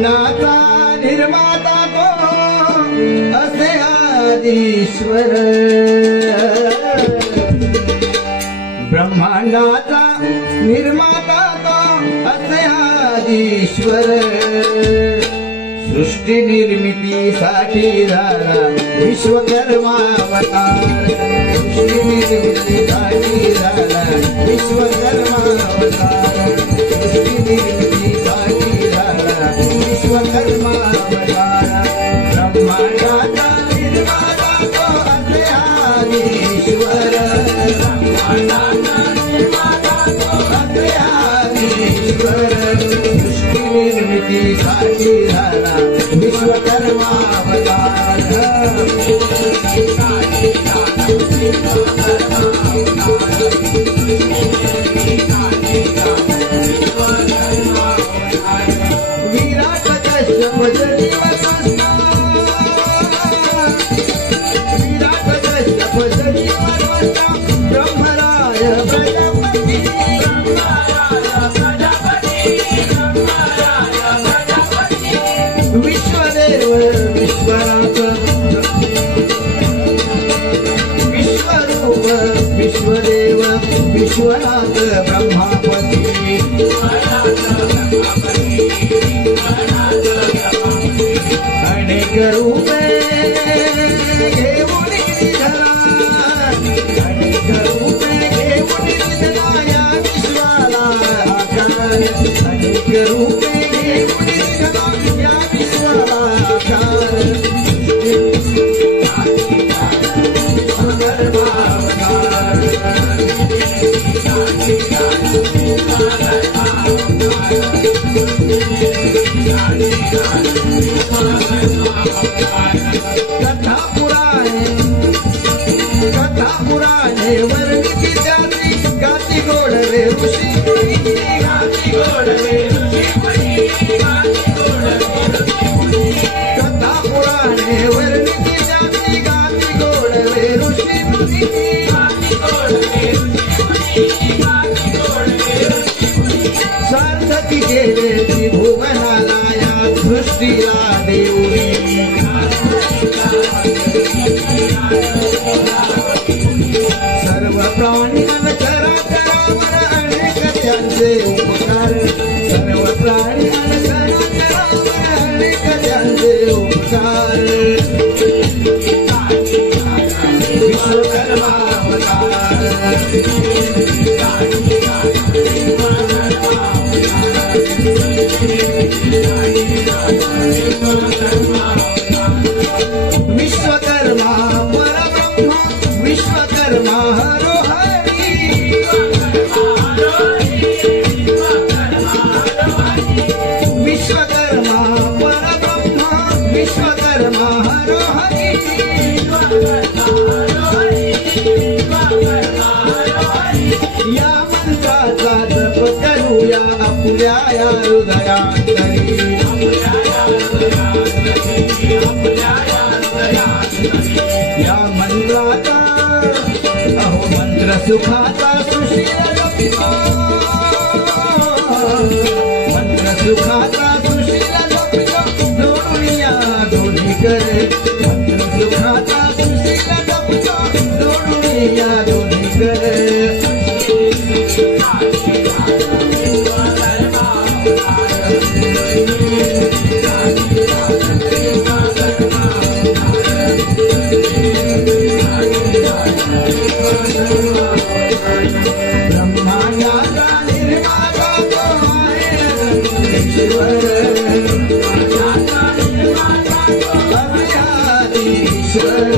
ब्रह्मांडाचा निर्माता तो असे आदिश्वर, ब्रह्मांडाचा निर्माता तो असे आदिश्वर, सृष्टी निर्मितीसाठी झाला विश्वकर्मा अवतार, सृष्टी निर्मितीसाठी झाला विश्वकर्मा अवतार, सृष्टी निर्मितीसाठी झाला विश्वकर्मा अवतार, ब्रह्मांडाचा निर्माता तो असे आदिश्वर, ब्रह्मांडाचा निर्माता तो असे आदिश्वर, सृष्टी निर्मितीसाठी झाला विश्वकर्मा अवतार, विराट कश्यप जनिवर वसता, विराट कश्यप जनिवर वसता, ब्रह्मराय प्रजापती, विश्वदेव विश्वनाथ, विश्वरूप विश्वदेव विश्वनाथ ब्रह्मापती, अनेक रूपे घेऊन निधना, अनेक रूपे घेऊन निधना या विश्वाला आकार, अनेक रूपे घेऊन निधना या विश्वाला आकार, कथा पुराणे वर्णिती जाती, गाती गोडवे ऋषी मुनी, गाती गोडवे ऋषी मुनी, गाती गोडवे ऋषी मुनी, कथा पुराणे वर्णिती जाती, गाती गोडवे ऋषी मुनी, गाती गोडवे ऋषी मुनी, गाती गोडवे ऋषी मुनी, सार्थकी केले त्रिभुवनाला या सृष्टीला देऊनी, सर्व प्राणी चराचरावर अनेक त्यांचे उपकार, सर्व प्राणी चराचरावर अनेक त्यांचे उपकार, विश्वकर्मा अवतार, विश्वकर्मा परब्रह्म, विश्वकर्मा हरो हरी, विश्वकर्मा परब्रह्म, विश्वकर्मा हरो हरी, या मंत्राचा जप करूया आपल्या या हृदयांतरी, या मंत्राचा अहो मंत्र सुखाचा सुशील जपितो, मंत्र सुखाचा सुशील जपितो, जोडून या दोन्ही करे, मंत्र सुखाचा सुशील जपितो, जोडून या दोन्ही करे, ब्रह्मांडाचा निर्माता तो आहे ईश्वर, ब्रह्मांडाचा निर्माता तो असे आदिश्वर,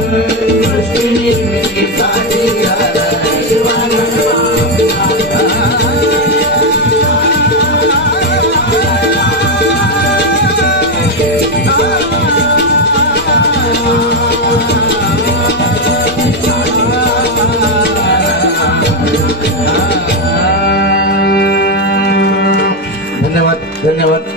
सृष्टी निर्मितीसाठी झाला धन्यवाद धन्यवाद।